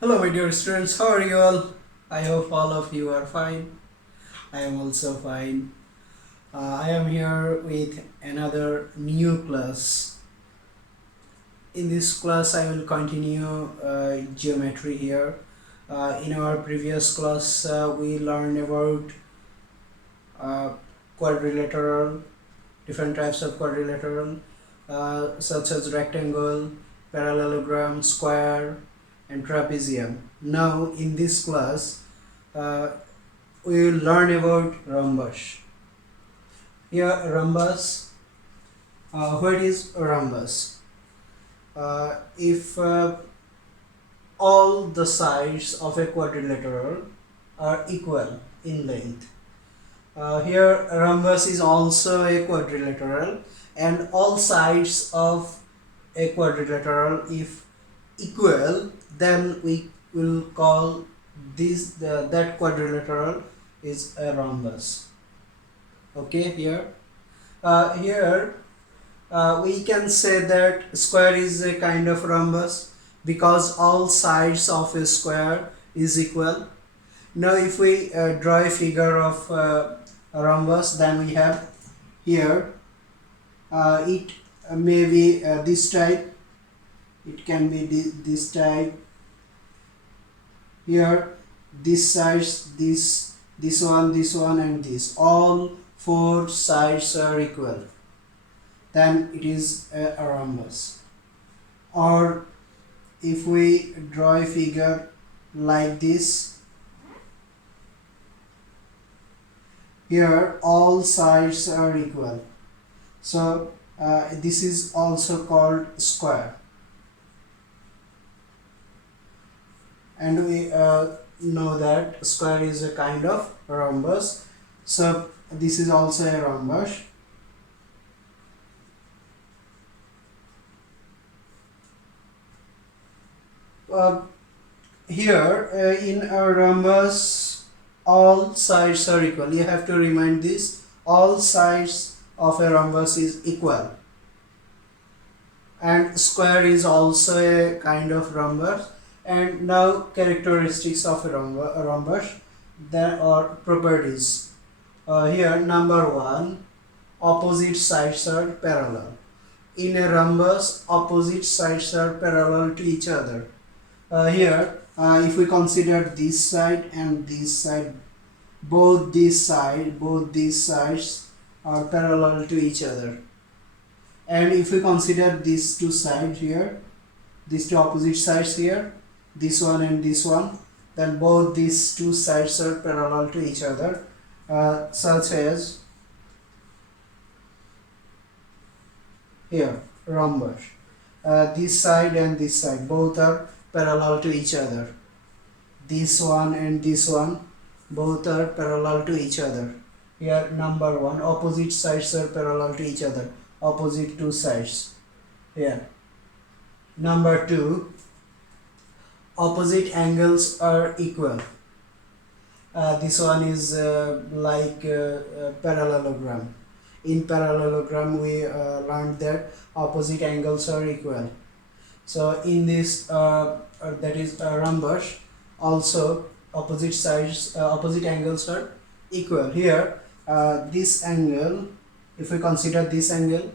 Hello my dear students, how are you all? I hope all of you are fine. I am also fine. I am here with another new class. In this class I will continue geometry here. In our previous class we learned about uh, quadrilateral, different types of quadrilateral such as rectangle, parallelogram, square and trapezium. Now in this class uh, we will learn about rhombus. Here rhombus, what is rhombus? If all the sides of a quadrilateral are equal in length. Here rhombus is also a quadrilateral, and all sides of a quadrilateral if equal, then we will call that quadrilateral is a rhombus. Okay, here we can say that square is a kind of rhombus because all sides of a square is equal. Now if we draw a figure of a rhombus, then we have here it may be this type, it can be this type. Here this sides, this one and this, all four sides are equal, then it is a rhombus. Or if we draw a figure like this, here all sides are equal, so this is also called square. And we know that square is a kind of rhombus, so this is also a rhombus. Here in a rhombus all sides are equal. You have to remind this, all sides of a rhombus is equal, and square is also a kind of rhombus. And now characteristics of a rhombus, there are properties. Here number one, opposite sides are parallel. In a rhombus opposite sides are parallel to each other. Here if we consider this side and this side, both these sides are parallel to each other. And if we consider these two sides here, these two opposite sides here, this one and this one, then both these two sides are parallel to each other, such as here rhombus. This side and this side both are parallel to each other. This one and this one both are parallel to each other. Here number one, opposite sides are parallel to each other, opposite two sides. Here number two, opposite angles are equal. This one is like parallelogram. In parallelogram we learned that opposite angles are equal. So in this that is rhombus, also opposite sides, opposite angles are equal. Here this angle, if we consider this angle,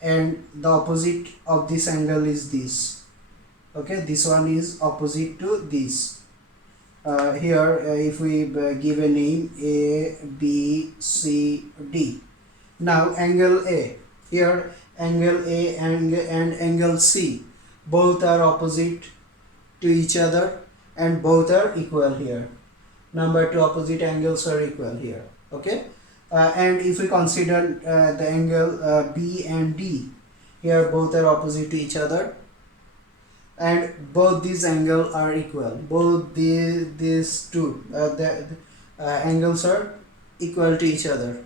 and the opposite of this angle is this. Okay, this one is opposite to this. Here if we give a name A, B, C, D. Now angle A, here angle A and angle C both are opposite to each other and both are equal here. Number two, opposite angles are equal here. Okay, and if we consider the angle B and D, here both are opposite to each other and both these angles are equal. Both these two angles are equal to each other.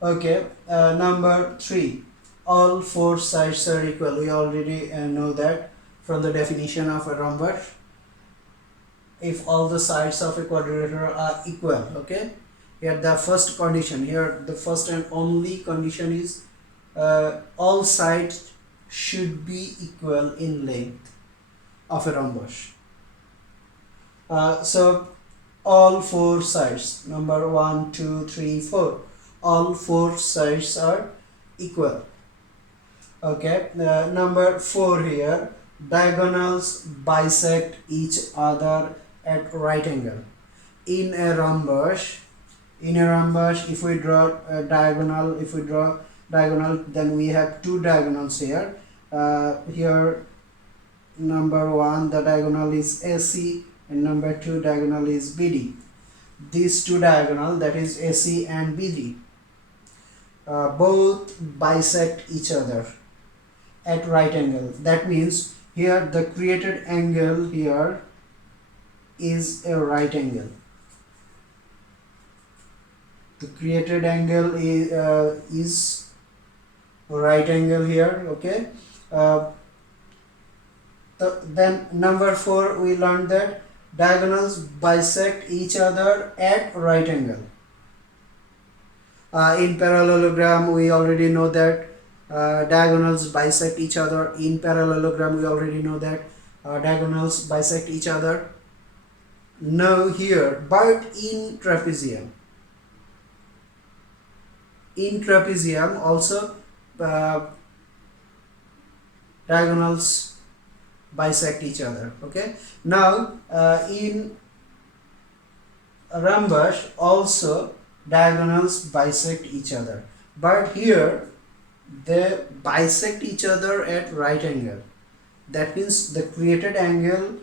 Okay, number three, all four sides are equal. We already know that from the definition of a rhombus. If all the sides of a quadrilateral are equal, okay, here the first condition, here the first and only condition is all sides should be equal in length. of a rhombus. So all four sides, number 1, 2, 3, 4, all four sides are equal. Okay, number 4 here, diagonals bisect each other at right angle. In a rhombus, if we draw a diagonal, then we have two diagonals here. Here number 1, the diagonal is AC, and number 2 diagonal is BD. These two diagonal, that is AC and BD, both bisect each other at right angle. That means here the created angle here is a right angle. The created angle is right angle here. Okay. Then number 4, we learned that diagonals bisect each other at right angle. In parallelogram, we already know that diagonals bisect each other. In parallelogram, we already know that diagonals bisect each other. Now here, but in trapezium also diagonals bisect each other. Okay. Now in rhombus also diagonals bisect each other, but here they bisect each other at right angle. That means the created angle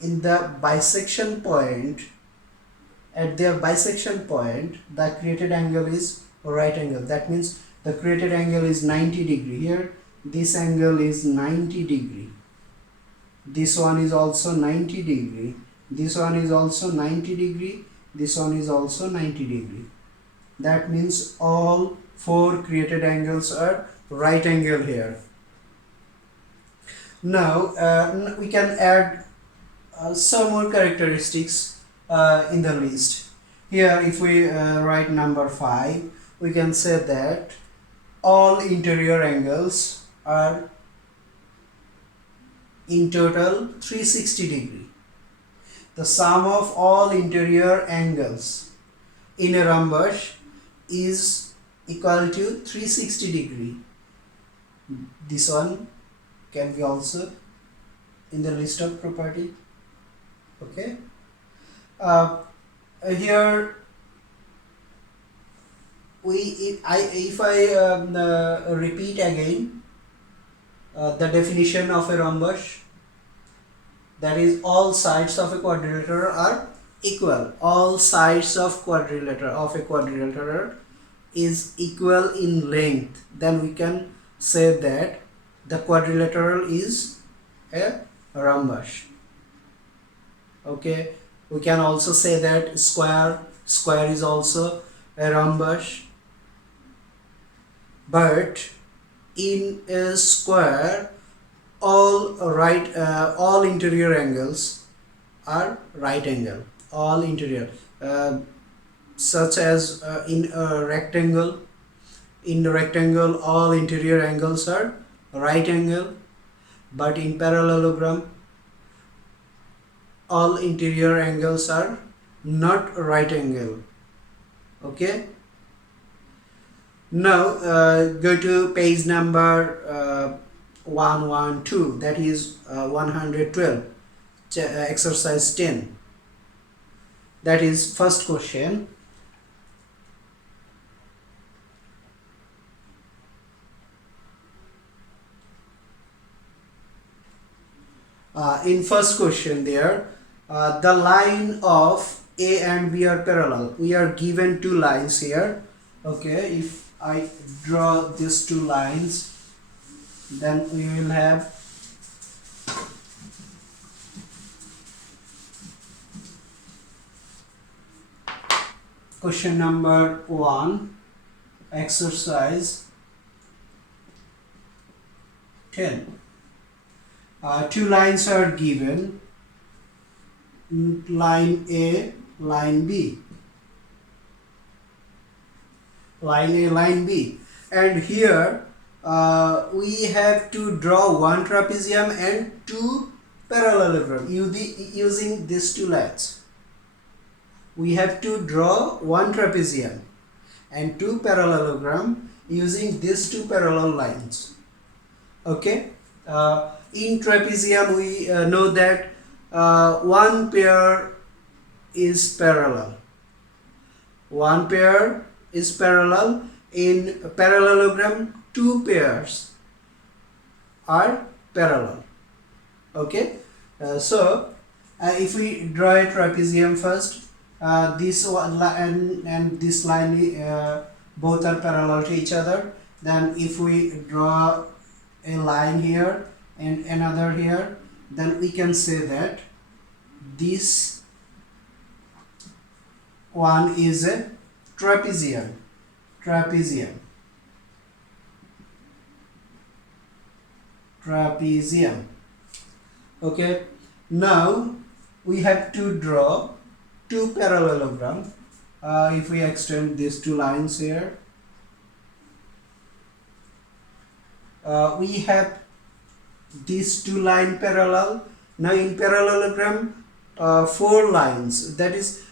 in the bisection point, at their bisection point, the created angle is right angle. That means the created angle is 90 degree. Here this angle is 90 degree. This one is also 90 degree. This one is also 90 degree. This one is also 90 degree. That means all four created angles are right angle here. Now we can add some more characteristics in the list. Here if we write number 5, we can say that all interior angles are in total 360 degree. The sum of all interior angles in a rhombus is equal to 360 degree. This one can be also in the list of property. Okay. Here if I repeat again the definition of a rhombus, that is all sides of a quadrilateral are equal. All sides of a quadrilateral is equal in length. Then we can say that the quadrilateral is a rhombus. Okay. We can also say that square is also a rhombus. But in a square, all interior angles are right angle. All interior, such as in a rectangle. In the rectangle, all interior angles are right angle. But in parallelogram, all interior angles are not right angle. Okay. Now go to page number 112, that is 112, exercise 10. That is first question. In first question there, the line of A and B are parallel. We are given two lines here. Okay, if I draw these two lines, then we will have question number 1, exercise 10. Two lines are given, line A, line B. Line A, line B, and here we have to draw one trapezium and two parallelogram using these two lines. We have to draw one trapezium and two parallelogram using these two parallel lines. Okay, in trapezium we know that one pair is parallel. One pair is parallel. In parallelogram, two pairs are parallel. Okay, so if we draw a trapezium first, this one and this line both are parallel to each other. Then if we draw a line here and another here, then we can say that this one is a trapezium. Okay, now we have to draw two parallelogram. If we extend these two lines here, we have these two line parallel. Now in parallelogram, four lines, that is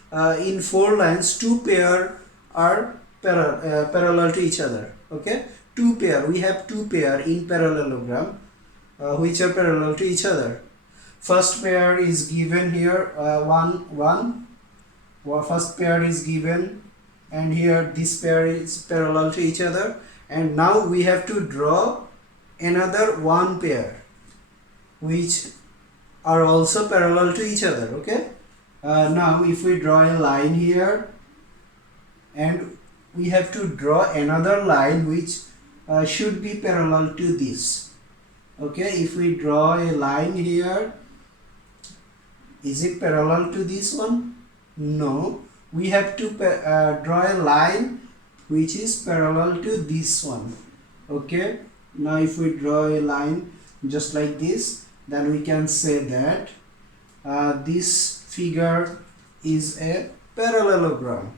in four lines two pair are parallel to each other. Okay, two pair, we have two pair in parallelogram which are parallel to each other. First pair is given here, first pair is given, and here this pair is parallel to each other, and now we have to draw another one pair which are also parallel to each other. Okay, now if we draw a line here and we have to draw another line which should be parallel to this. Okay, if we draw a line here, is it parallel to this one? No, we have to draw a line which is parallel to this one. Okay, now if we draw a line just like this, then we can say that this figure is a parallelogram.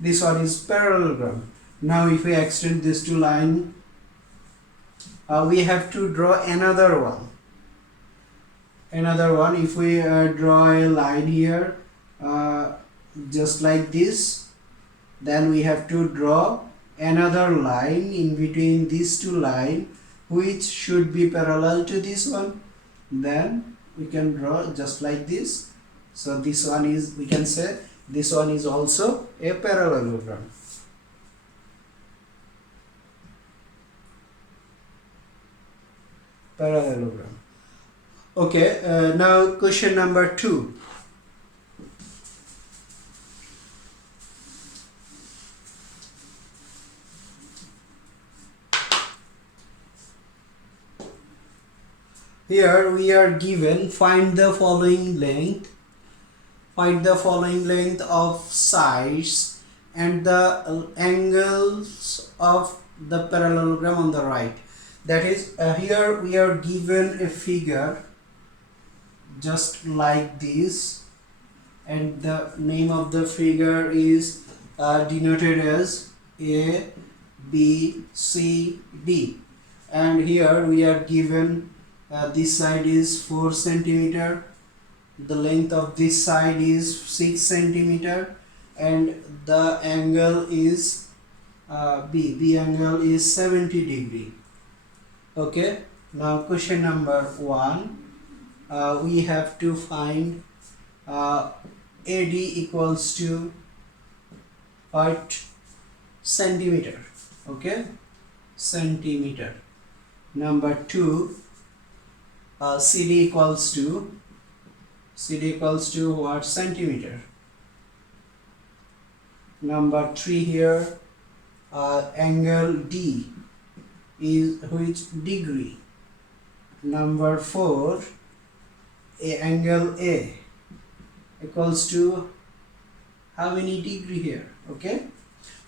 This one is parallelogram. Now if we extend this two line, we have to draw another one. If we draw a line here just like this, then we have to draw another line in between these two lines which should be parallel to this one. Then we can draw just like this. So this one is, we can say this one is also a parallelogram. Okay, now question number 2. Here we are given, find the following length of sides and the angles of the parallelogram on the right. That is, here we are given a figure just like this, and the name of the figure is denoted as A, B, C, D. And here we are given this side is 4 centimeter, the length of this side is 6 centimeter, and the angle is B angle is 70 degree. Okay, now question number 1, we have to find AD equals to what? Centimeter. Okay, centimeter. Number 2, CD equals to what? Centimeter. Number 3 here, angle D is which degree? Number 4, angle A equals to how many degree here? Okay,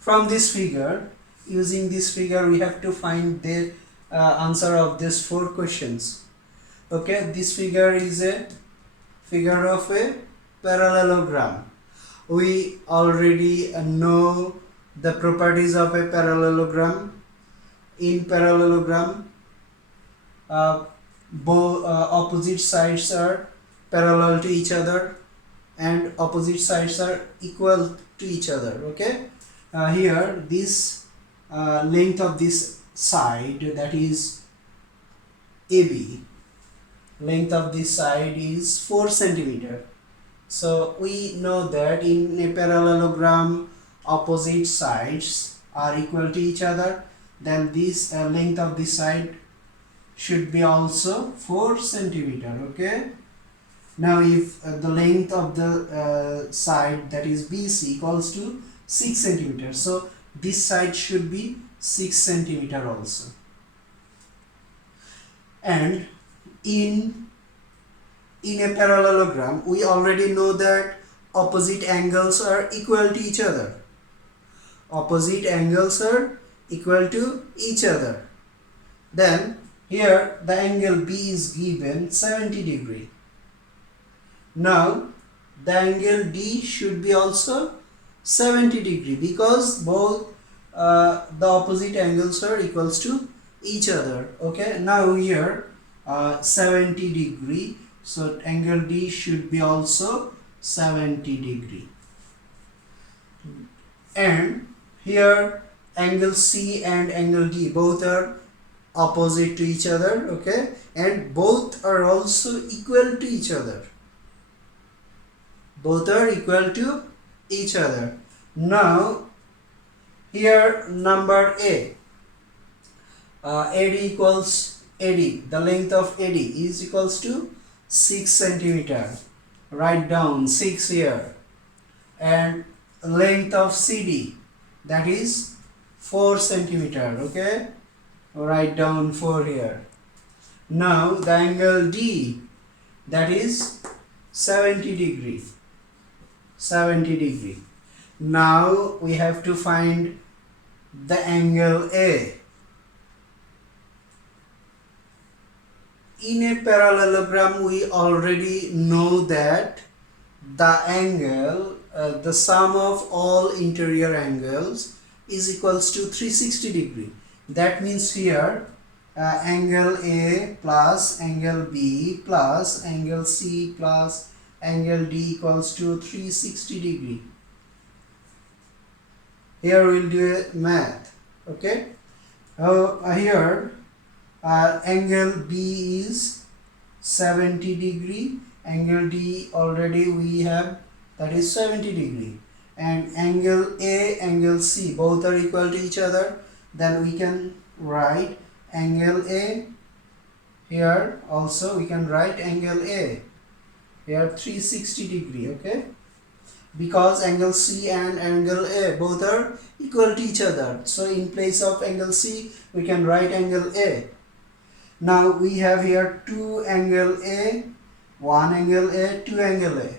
from this figure, using this figure we have to find the answer of these 4 questions. Okay, this figure is a figure of a parallelogram. We already know the properties of a parallelogram. In parallelogram, both opposite sides are parallel to each other and opposite sides are equal to each other. Okay, here this length of this side, that is AB, length of this side is 4 centimeter. So we know that in a parallelogram opposite sides are equal to each other, then this length of this side should be also 4 centimeter. Okay, now if the length of the side, that is BC, equals to 6 centimeter, so this side should be 6 centimeter also. And in a parallelogram we already know that opposite angles are equal to each other. Opposite angles are equal to each other. Then here the angle B is given 70 degree. Now the angle D should be also 70 degree because both the opposite angles are equals to each other. Okay, now here 70 degree, so angle D should be also 70 degree. And here angle C and angle D both are opposite to each other. Okay, and both are also equal to each other. Both are equal to each other. Now here number A, AD equals AD, the length of AD is equals to 6 centimeter. Write down 6 here. And length of CD, that is 4 centimeter. Okay, write down 4 here. Now the angle D, that is 70 degree. 70 degree. Now we have to find the angle A. In a parallelogram we already know that the angle, the sum of all interior angles is equals to 360 degree. That means here angle A plus angle B plus angle C plus angle D equals to 360 degree. Here we'll do a math. Okay, here angle B is 70 degree, angle D already we have, that is 70 degree, and angle A, angle C both are equal to each other. Then we can write angle A. Here also we can write angle A. Here 360 degree. Okay, because angle C and angle A both are equal to each other, so in place of angle C we can write angle A. Now we have here 2 angle A, 1 angle A, 2 angle A,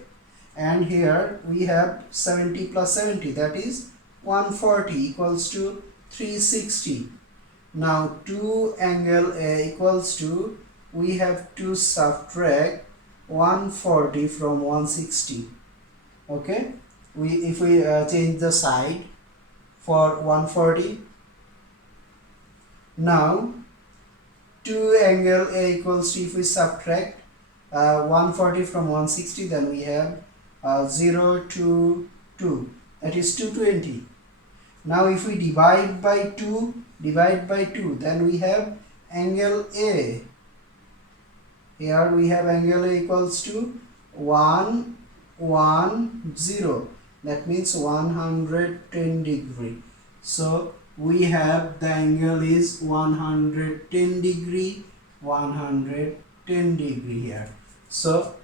and here we have 70 plus 70, that is 140 equals to 360. Now 2 angle A equals to, we have to subtract 140 from 160. Okay, if we change the side for 140, now 2 angle A equals to, if we subtract 140 from 160, then we have 0 to 2, that is 220. Now if we divide by 2, then we have angle A. Here we have angle A equals to 110, that means 110 degree. So we have the angle is 110 degree, 110 degree here. So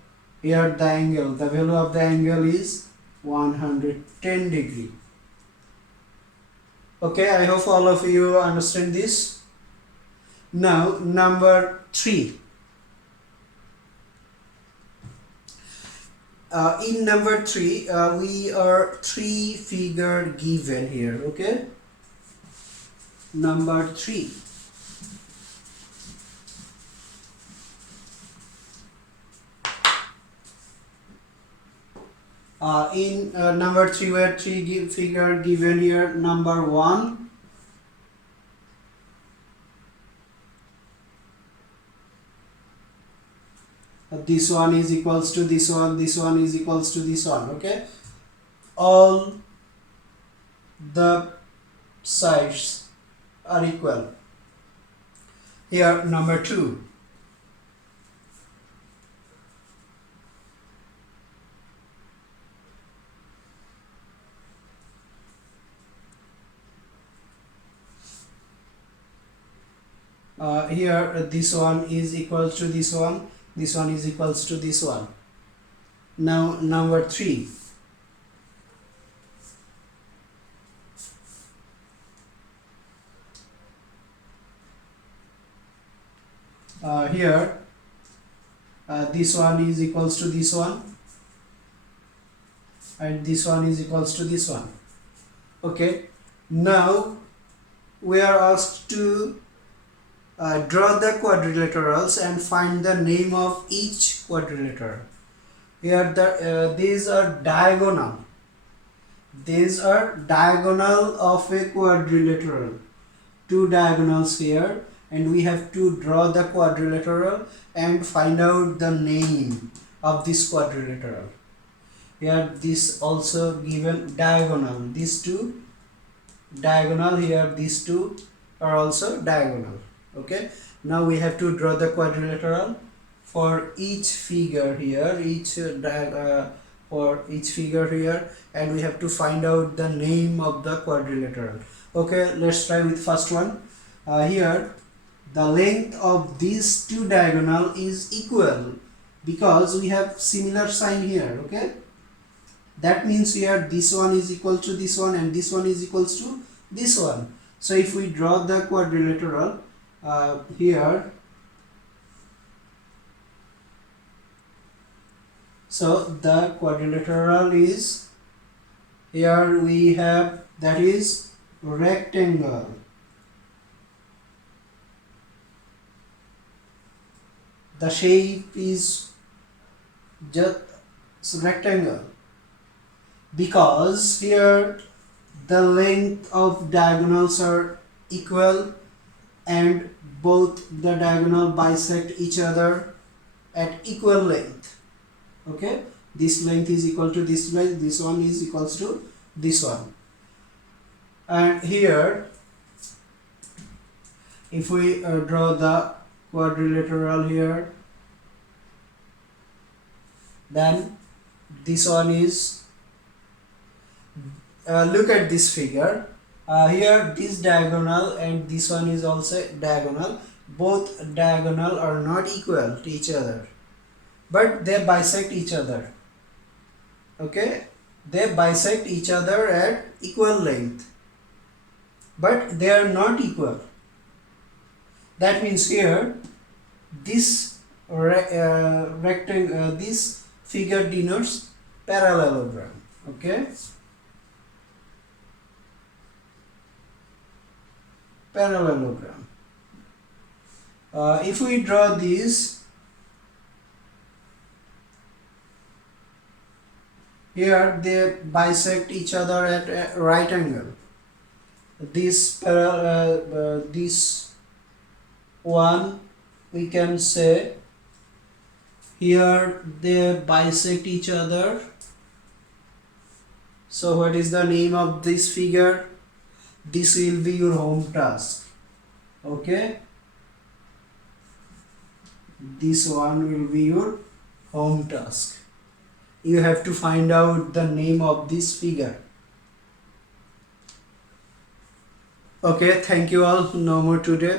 here the angle, the value of the angle is 110 degree. Okay, I hope all of you understand this. Now number 3. In number 3, we are 3 figure given here. Okay, number 3. In number 3, we have three figure given here. Number 1, this one is equals to this one, this one is equals to this one. Okay, all the sides are equal. Here number 2, here this one is equals to this one, this one is equals to this one. Now number 3, here this one is equals to this one, and this one is equals to this one. Okay, now we are asked to draw the quadrilaterals and find the name of each quadrilateral. Here these are diagonal. These are diagonal of a quadrilateral. Two diagonals here, and we have to draw the quadrilateral and find out the name of this quadrilateral. Here this also given diagonal. These two diagonal, here these two are also diagonal. Okay, now we have to draw the quadrilateral for each figure here, for each figure here, and we have to find out the name of the quadrilateral. Okay, let's try with first one. Here the length of these two diagonal is equal because we have similar sign here. Okay, that means here this one is equal to this one and this one is equals to this one. So if we draw the quadrilateral here, so the quadrilateral is, here we have, that is rectangle. The shape is just rectangle because here the length of diagonals are equal and both the diagonal bisect each other at equal length. Okay, this length is equal to this length, this one is equals to this one. And here if we draw the quadrilateral here, then this one is, look at this figure. Here this diagonal and this one is also diagonal. Both diagonal are not equal to each other, but they bisect each other. Okay, they bisect each other at equal length, but they are not equal. That means here this rectangle, this figure denotes parallelogram. Okay, parallelogram. If we draw these, here they bisect each other at a right angle. This this one, we can say here they bisect each other. So what is the name of this figure? This will be your home task. Okay, this one will be your home task. You have to find out the name of this figure. Okay, thank you all. No more today.